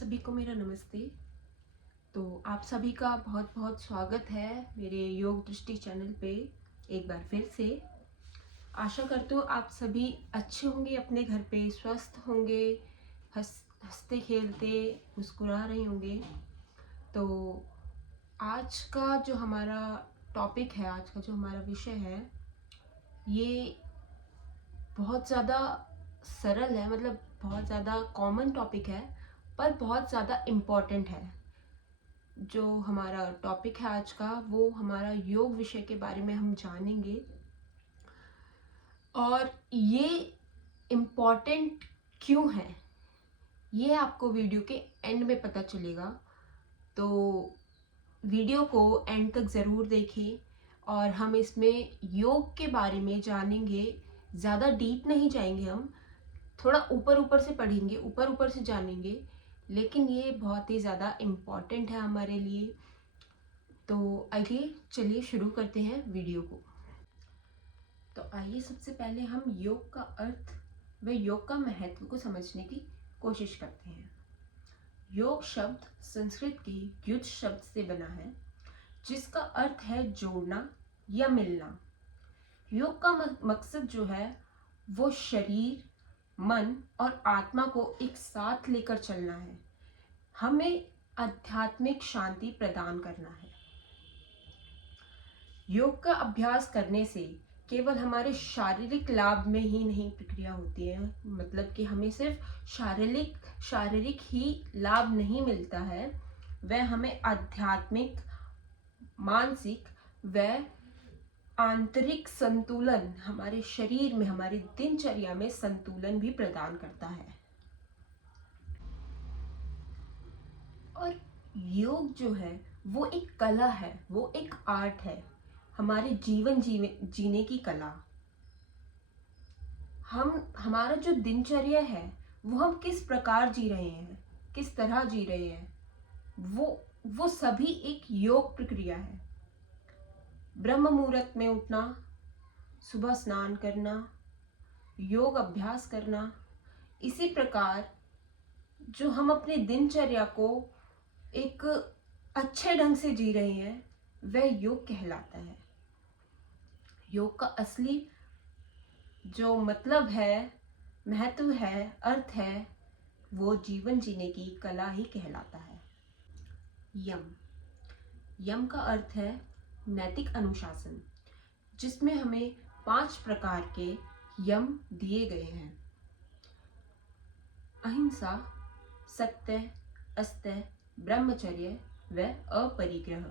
सभी को मेरा नमस्ते। तो आप सभी का बहुत बहुत स्वागत है मेरे योग दृष्टि चैनल पे एक बार फिर से। आशा करती हूँ आप सभी अच्छे होंगे, अपने घर पे स्वस्थ होंगे, हंसते खेलते मुस्कुरा रहे होंगे। तो आज का जो हमारा टॉपिक है, आज का जो हमारा विषय है, ये बहुत ज़्यादा सरल है, मतलब बहुत ज़्यादा कॉमन टॉपिक है, पर बहुत ज़्यादा इम्पॉर्टेंट है। जो हमारा टॉपिक है आज का, वो हमारा योग विषय के बारे में हम जानेंगे। और ये इम्पॉर्टेंट क्यों है, ये आपको वीडियो के एंड में पता चलेगा। तो वीडियो को एंड तक ज़रूर देखें और हम इसमें योग के बारे में जानेंगे। ज़्यादा डीप नहीं जाएंगे, हम थोड़ा ऊपर ऊपर से पढ़ेंगे, ऊपर ऊपर से जानेंगे, लेकिन ये बहुत ही ज़्यादा इम्पॉर्टेंट है हमारे लिए। तो आइए चलिए शुरू करते हैं वीडियो को। तो आइए सबसे पहले हम योग का अर्थ व योग का महत्व को समझने की कोशिश करते हैं। योग शब्द संस्कृत के युज शब्द से बना है, जिसका अर्थ है जोड़ना या मिलना। योग का मकसद जो है वो शरीर, मन और आत्मा को एक साथ लेकर चलना है, हमें आध्यात्मिक शांति प्रदान करना है। योग का अभ्यास करने से केवल हमारे शारीरिक लाभ में ही नहीं प्रक्रिया होती है, मतलब कि हमें सिर्फ शारीरिक ही लाभ नहीं मिलता है, वह हमें आध्यात्मिक, मानसिक व आंतरिक संतुलन, हमारे शरीर में, हमारी दिनचर्या में संतुलन भी प्रदान करता है। और योग जो है वो एक कला है, वो एक आर्ट है, हमारे जीवन जीने की कला। हमारा जो दिनचर्या है वो हम किस प्रकार जी रहे हैं, किस तरह जी रहे हैं, वो सभी एक योग प्रक्रिया है। ब्रह्म मुहूर्त में उठना, सुबह स्नान करना, योग अभ्यास करना, इसी प्रकार जो हम अपनी दिनचर्या को एक अच्छे ढंग से जी रहे हैं, वह योग कहलाता है। योग का असली जो मतलब है, महत्व है, अर्थ है, वो जीवन जीने की कला ही कहलाता है। यम का अर्थ है नैतिक अनुशासन, जिसमें हमें 5 प्रकार के यम दिए गए हैं। अहिंसा, सत्य, अस्त्य, ब्रह्मचर्य व अपरिग्रह।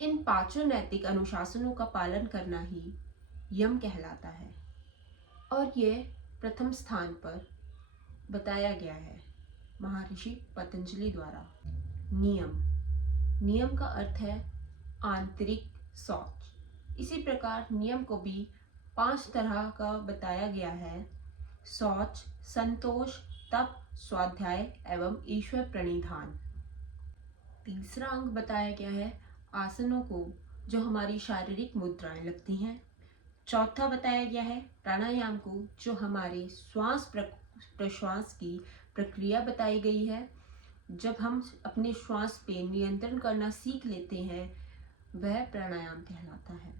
इन 5 नैतिक अनुशासनों का पालन करना ही यम कहलाता है, और ये प्रथम स्थान पर बताया गया है महर्षि पतंजलि द्वारा। नियम का अर्थ है आंतरिक शौच। इसी प्रकार नियम को भी 5 तरह का बताया गया है: शौच, संतोष, तप, स्वाध्याय एवं ईश्वर प्रणिधान। तीसरा अंग बताया गया है आसनों को, जो हमारी शारीरिक मुद्राएं लगती हैं। चौथा बताया गया है प्राणायाम को, जो हमारे श्वास प्रश्वास की प्रक्रिया बताई गई है। जब हम अपने श्वास पे नियंत्रण करना सीख लेते हैं, वह प्राणायाम कहलाता है।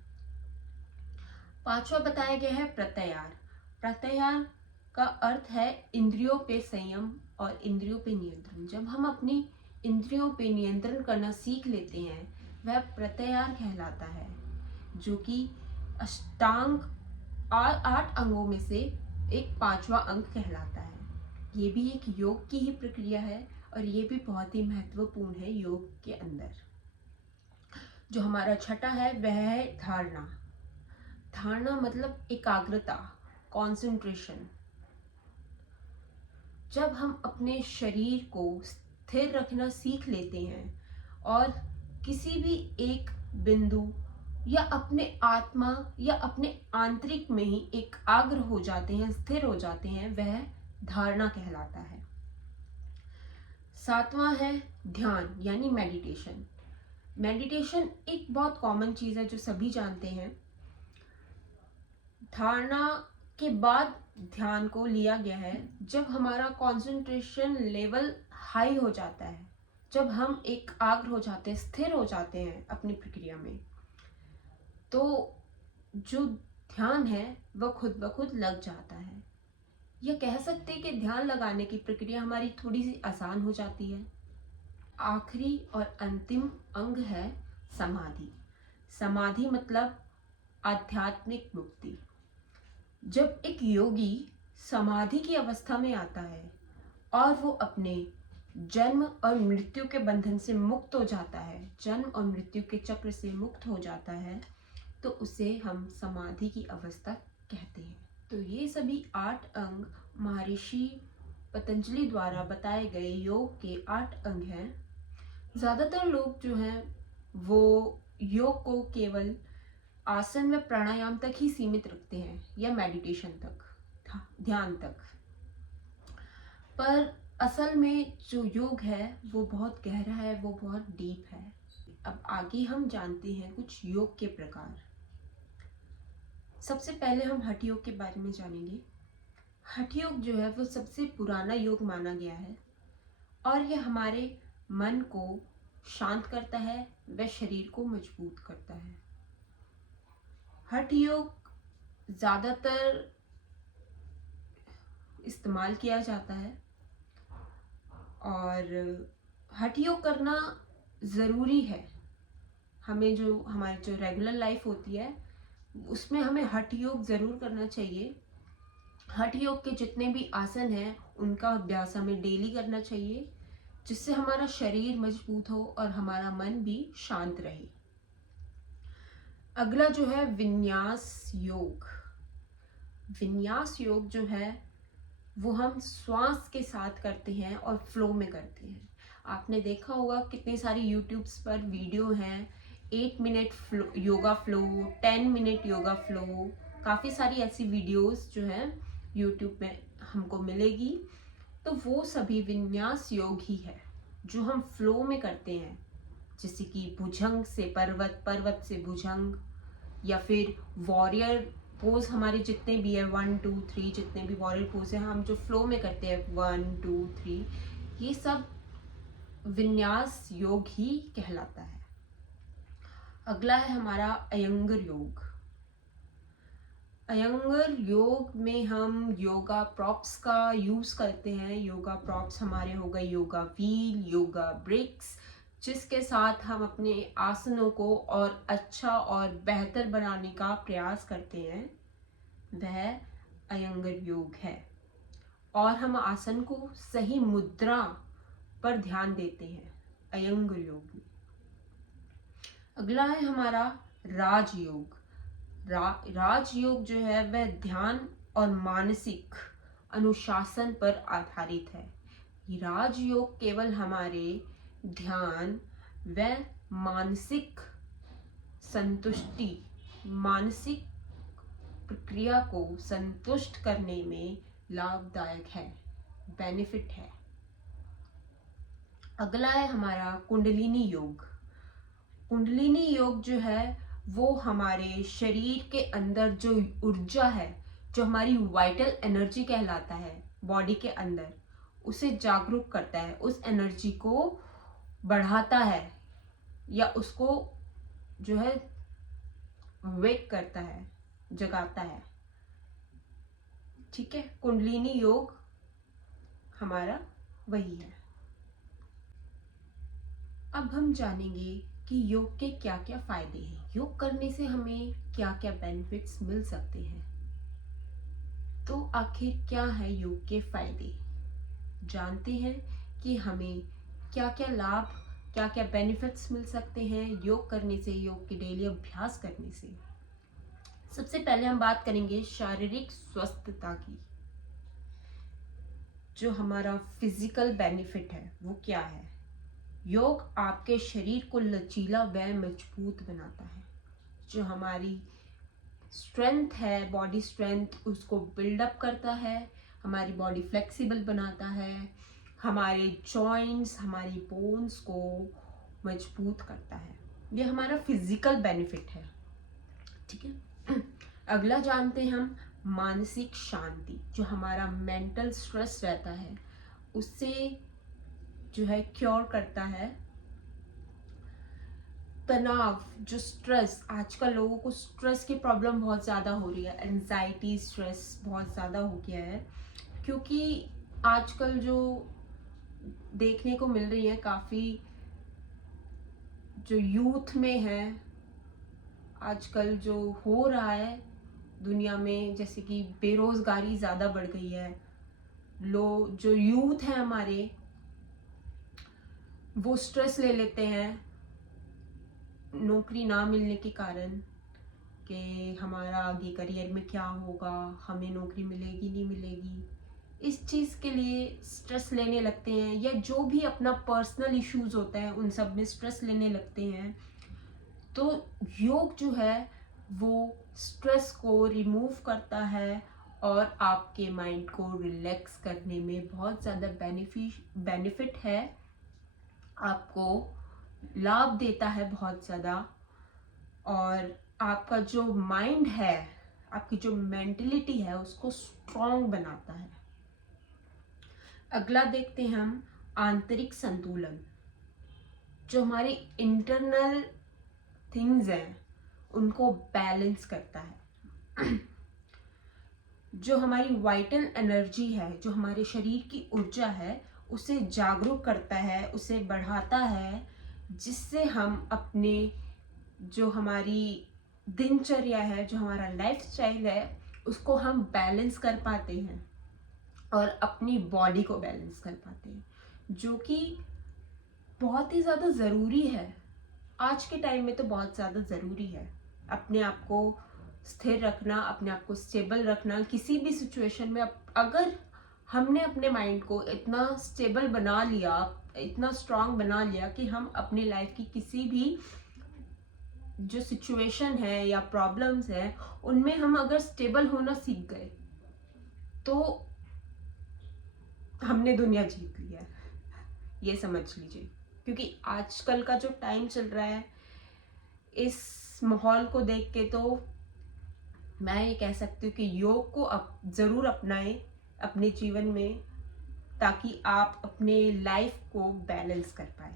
5वां बताया गया है प्रत्याहार। प्रत्याहार का अर्थ है इंद्रियों पे संयम और इंद्रियों पे नियंत्रण। जब हम अपनी इंद्रियों पे नियंत्रण करना सीख लेते हैं, वह प्रत्याहार कहलाता है, जो कि अष्टांग 8 अंगों में से एक 5वां अंग कहलाता है। ये भी एक योग की ही प्रक्रिया है, और ये भी बहुत ही महत्वपूर्ण है योग के अंदर। जो हमारा छठा है वह है धारणा। धारणा मतलब एकाग्रता, कंसंट्रेशन। जब हम अपने शरीर को स्थिर रखना सीख लेते हैं और किसी भी एक बिंदु या अपने आत्मा या अपने आंतरिक में ही एकाग्र हो जाते हैं, स्थिर हो जाते हैं, वह धारणा कहलाता है। 7वां है ध्यान यानी मेडिटेशन। मेडिटेशन एक बहुत कॉमन चीज है जो सभी जानते हैं। धारणा के बाद ध्यान को लिया गया है जब हमारा कंसंट्रेशन लेवल हाई हो जाता है, जब हम एकाग्र हो जाते हैं, स्थिर हो जाते हैं अपनी प्रक्रिया में, तो जो ध्यान है वह खुद ब खुद लग जाता है। यह कह सकते हैं कि ध्यान लगाने की प्रक्रिया हमारी थोड़ी सी आसान हो जाती है। आखिरी और अंतिम अंग है समाधि। समाधि मतलब आध्यात्मिक मुक्ति। जब एक योगी समाधि की अवस्था में आता है और वो अपने जन्म और मृत्यु के बंधन से मुक्त हो जाता है, जन्म और मृत्यु के चक्र से मुक्त हो जाता है, तो उसे हम समाधि की अवस्था कहते हैं। तो ये सभी 8 अंग महर्षि पतंजलि द्वारा बताए गए योग के 8 अंग हैं। ज़्यादातर लोग जो हैं वो योग को केवल आसन व प्राणायाम तक ही सीमित रखते हैं या मेडिटेशन तक, ध्यान तक। पर असल में जो योग है वो बहुत गहरा है, वो बहुत डीप है। अब आगे हम जानते हैं कुछ योग के प्रकार। सबसे पहले हम हठ योग के बारे में जानेंगे। हठ योग जो है वो सबसे पुराना योग माना गया है और यह हमारे मन को शांत करता है व शरीर को मजबूत करता है। हठ योग ज़्यादातर इस्तेमाल किया जाता है और हठ योग करना ज़रूरी है। हमें जो हमारी जो रेगुलर लाइफ होती है उसमें हमें हठ योग ज़रूर करना चाहिए। हठ योग के जितने भी आसन हैं उनका अभ्यास हमें डेली करना चाहिए, जिससे हमारा शरीर मजबूत हो और हमारा मन भी शांत रहे। अगला जो है विन्यास योग। विन्यास योग जो है वो हम श्वास के साथ करते हैं और फ्लो में करते हैं। आपने देखा होगा कितने सारे यूट्यूब्स पर वीडियो हैं, 8 minute yoga flow, 10 minute yoga flow, काफ़ी सारी ऐसी वीडियोस जो हैं यूट्यूब में हमको मिलेगी। तो वो सभी विन्यास योग ही है जो हम फ्लो में करते हैं, जैसे कि भुजंग से पर्वत, पर्वत से भुजंग, या फिर वॉरियर पोज हमारे जितने भी है 1 2 3 जितने भी वॉरियर पोज है हम जो फ्लो में करते हैं 1 2 3, ये सब विन्यास योग ही कहलाता है। अगला है हमारा अयंगर योग। अयंगर योग में हम योगा प्रॉप्स का यूज करते हैं। योगा प्रॉप्स हमारे हो गए योगा व्हील, योगा ब्रिक्स, जिसके साथ हम अपने आसनों को और अच्छा और बेहतर बनाने का प्रयास करते हैं, वह अयंगर योग है। और हम आसन को सही मुद्रा पर ध्यान देते हैं अयंगर योग में। अगला है हमारा राजयोग। राजयोग जो है वह ध्यान और मानसिक अनुशासन पर आधारित है। राजयोग केवल हमारे ध्यान व मानसिक संतुष्टि, मानसिक प्रक्रिया को संतुष्ट करने में लाभदायक है, बेनिफिट है। अगला है हमारा कुंडलिनी योग। कुंडलिनी योग जो है वो हमारे शरीर के अंदर जो ऊर्जा है, जो हमारी वाइटल एनर्जी कहलाता है बॉडी के अंदर, उसे जागरूक करता है, उस एनर्जी को बढ़ाता है या उसको जो है वेक करता है, जगाता है। ठीक है, कुंडलिनी योग हमारा वही है। अब हम जानेंगे कि योग के क्या क्या फायदे हैं, योग करने से हमें क्या क्या बेनिफिट्स मिल सकते हैं। तो आखिर क्या है योग के फायदे, जानते हैं कि हमें क्या क्या लाभ, क्या क्या बेनिफिट्स मिल सकते हैं योग करने से, योग के डेली अभ्यास करने से। सबसे पहले हम बात करेंगे शारीरिक स्वस्थता की। जो हमारा फिजिकल बेनिफिट है वो क्या है? योग आपके शरीर को लचीला व मजबूत बनाता है। जो हमारी स्ट्रेंथ है, बॉडी स्ट्रेंथ, उसको बिल्डअप करता है, हमारी बॉडी फ्लेक्सिबल बनाता है, हमारे जॉइंट्स, हमारी बोन्स को मजबूत करता है। ये हमारा फिजिकल बेनिफिट है। ठीक है, अगला जानते हैं हम मानसिक शांति, जो हमारा मेंटल स्ट्रेस रहता है उससे जो है क्योर करता है। तनाव, जो स्ट्रेस, आजकल लोगों को स्ट्रेस की प्रॉब्लम बहुत ज़्यादा हो रही है, एंजाइटी स्ट्रेस बहुत ज़्यादा हो गया है, क्योंकि आजकल जो देखने को मिल रही है काफ़ी जो यूथ में है, आजकल जो हो रहा है दुनिया में, जैसे कि बेरोजगारी ज़्यादा बढ़ गई है, लोग जो यूथ है हमारे वो स्ट्रेस ले लेते हैं नौकरी ना मिलने के कारण, कि हमारा आगे करियर में क्या होगा, हमें नौकरी मिलेगी नहीं मिलेगी, इस चीज़ के लिए स्ट्रेस लेने लगते हैं, या जो भी अपना पर्सनल इश्यूज होता है उन सब में स्ट्रेस लेने लगते हैं। तो योग जो है वो स्ट्रेस को रिमूव करता है और आपके माइंड को रिलैक्स करने में बहुत ज़्यादा बेनिफिट है, आपको लाभ देता है बहुत ज़्यादा, और आपका जो माइंड है, आपकी जो मेंटलिटी है उसको स्ट्रॉन्ग बनाता है। अगला देखते हैं हम आंतरिक संतुलन, जो हमारी इंटरनल थिंग्स हैं उनको बैलेंस करता है। जो हमारी वाइटल एनर्जी है, जो हमारे शरीर की ऊर्जा है, उसे जागरूक करता है, उसे बढ़ाता है, जिससे हम अपने जो हमारी दिनचर्या है, जो हमारा लाइफस्टाइल है, उसको हम बैलेंस कर पाते हैं और अपनी बॉडी को बैलेंस कर पाते हैं, जो कि बहुत ही ज़्यादा ज़रूरी है। आज के टाइम में तो बहुत ज़्यादा ज़रूरी है अपने आप को स्थिर रखना, अपने आप को स्टेबल रखना किसी भी सिचुएशन में। अगर हमने अपने माइंड को इतना स्टेबल बना लिया, इतना स्ट्रांग बना लिया कि हम अपनी लाइफ की किसी भी जो सिचुएशन है या प्रॉब्लम्स है उनमें हम अगर स्टेबल होना सीख गए तो हमने दुनिया जीत लिया है, ये समझ लीजिए। क्योंकि आजकल का जो टाइम चल रहा है, इस माहौल को देख के तो मैं ये कह सकती हूँ कि योग को ज़रूर अपनाएं अपने जीवन में, ताकि आप अपने लाइफ को बैलेंस कर पाए।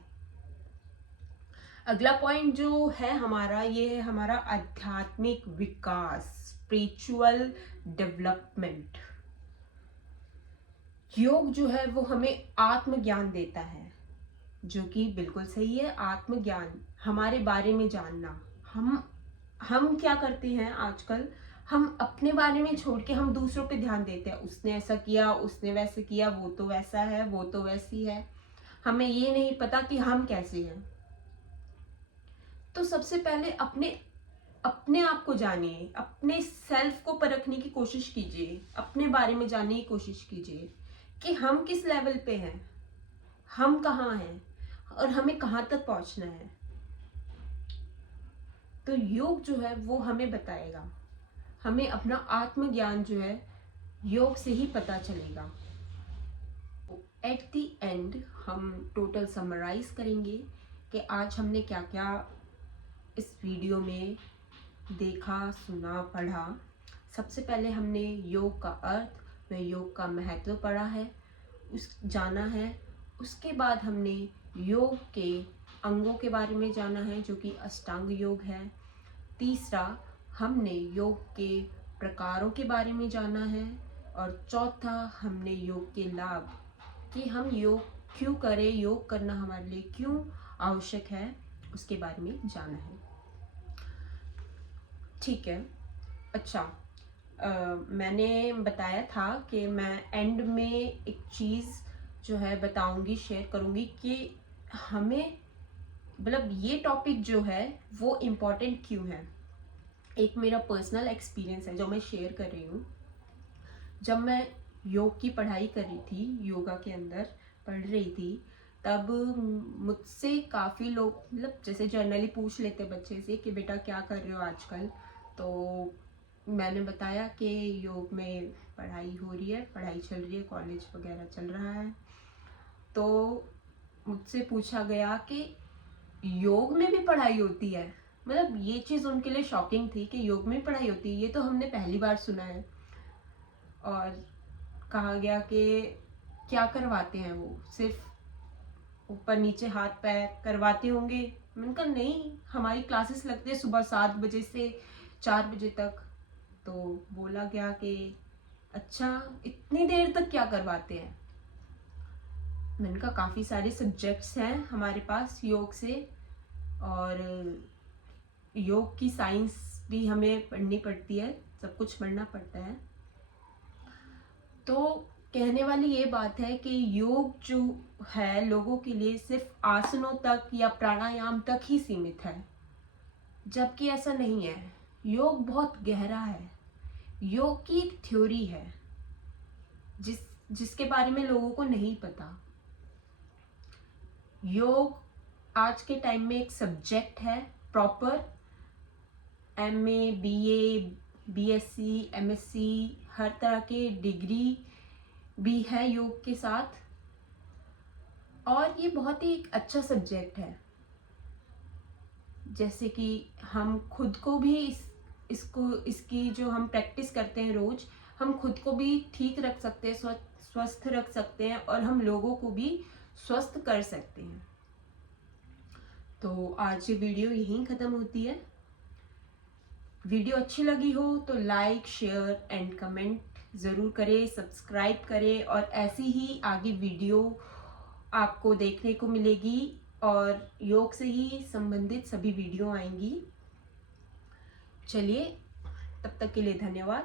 अगला पॉइंट जो है हमारा, ये है हमारा आध्यात्मिक विकास, स्पिरिचुअल डेवलपमेंट। योग जो है वो हमें आत्मज्ञान देता है, जो कि बिल्कुल सही है। आत्मज्ञान, हमारे बारे में जानना। हम क्या करते हैं आजकल, हम अपने बारे में छोड़ के हम दूसरों पे ध्यान देते हैं, उसने ऐसा किया, उसने वैसे किया, वो तो वैसा है, वो तो वैसी है, हमें ये नहीं पता कि हम कैसे हैं। तो सबसे पहले अपने आप को जानिए, अपने सेल्फ को परखने की कोशिश कीजिए, अपने बारे में जानने की कोशिश कीजिए कि हम किस लेवल पे हैं, हम कहाँ हैं और हमें कहाँ तक पहुंचना है। तो योग जो है वो हमें बताएगा, हमें अपना आत्मज्ञान जो है योग से ही पता चलेगा। एट द एंड हम टोटल समराइज करेंगे कि आज हमने क्या क्या इस वीडियो में देखा, सुना, पढ़ा। सबसे पहले हमने योग का अर्थ व योग का महत्व पढ़ा है, जाना है। उसके बाद हमने योग के अंगों के बारे में जाना है, जो कि अष्टांग योग है। तीसरा, हमने योग के प्रकारों के बारे में जाना है। और चौथा, हमने योग के लाभ, कि हम योग क्यों करें, योग करना हमारे लिए क्यों आवश्यक है, उसके बारे में जाना है। ठीक है। अच्छा, मैंने बताया था कि मैं एंड में एक चीज़ जो है बताऊंगी, शेयर करूंगी कि हमें मतलब ये टॉपिक जो है वो इम्पोर्टेंट क्यों है। एक मेरा पर्सनल एक्सपीरियंस है जो मैं शेयर कर रही हूँ। जब मैं योग की पढ़ाई कर रही थी, योगा के अंदर पढ़ रही थी, तब मुझसे काफ़ी लोग मतलब जैसे जनरली पूछ लेते बच्चे से कि बेटा क्या कर रहे हो आजकल। तो मैंने बताया कि योग में पढ़ाई हो रही है, पढ़ाई चल रही है, कॉलेज वगैरह चल रहा है। तो मुझसे पूछा गया कि योग में भी पढ़ाई होती है। मतलब ये चीज़ उनके लिए शॉकिंग थी कि योग में पढ़ाई होती है, ये तो हमने पहली बार सुना है। और कहा गया कि क्या करवाते हैं वो, सिर्फ ऊपर नीचे हाथ पैर करवाते होंगे। मैंने कहा नहीं, हमारी क्लासेस लगती है सुबह 7 बजे से 4 बजे तक। तो बोला गया कि अच्छा, इतनी देर तक क्या करवाते हैं। मैंने कहा काफ़ी सारे सब्जेक्ट्स हैं हमारे पास योग से, और योग की साइंस भी हमें पढ़नी पड़ती है, सब कुछ पढ़ना पड़ता है। तो कहने वाली ये बात है कि योग जो है लोगों के लिए सिर्फ आसनों तक या प्राणायाम तक ही सीमित है, जबकि ऐसा नहीं है। योग बहुत गहरा है। योग की एक थ्योरी है जिसके बारे में लोगों को नहीं पता। योग आज के टाइम में एक सब्जेक्ट है, proper MA BA BSc MSc हर तरह के डिग्री भी है योग के साथ, और ये बहुत ही एक अच्छा सब्जेक्ट है। जैसे कि हम खुद को भी इसकी जो हम प्रैक्टिस करते हैं रोज, हम खुद को भी ठीक रख सकते हैं, स्वस्थ रख सकते हैं, और हम लोगों को भी स्वस्थ कर सकते हैं। तो आज ये वीडियो यहीं ख़त्म होती है। वीडियो अच्छी लगी हो तो लाइक शेयर एंड कमेंट ज़रूर करें, सब्सक्राइब करें, और ऐसी ही आगे वीडियो आपको देखने को मिलेगी, और योग से ही संबंधित सभी वीडियो आएंगी। चलिए, तब तक के लिए धन्यवाद।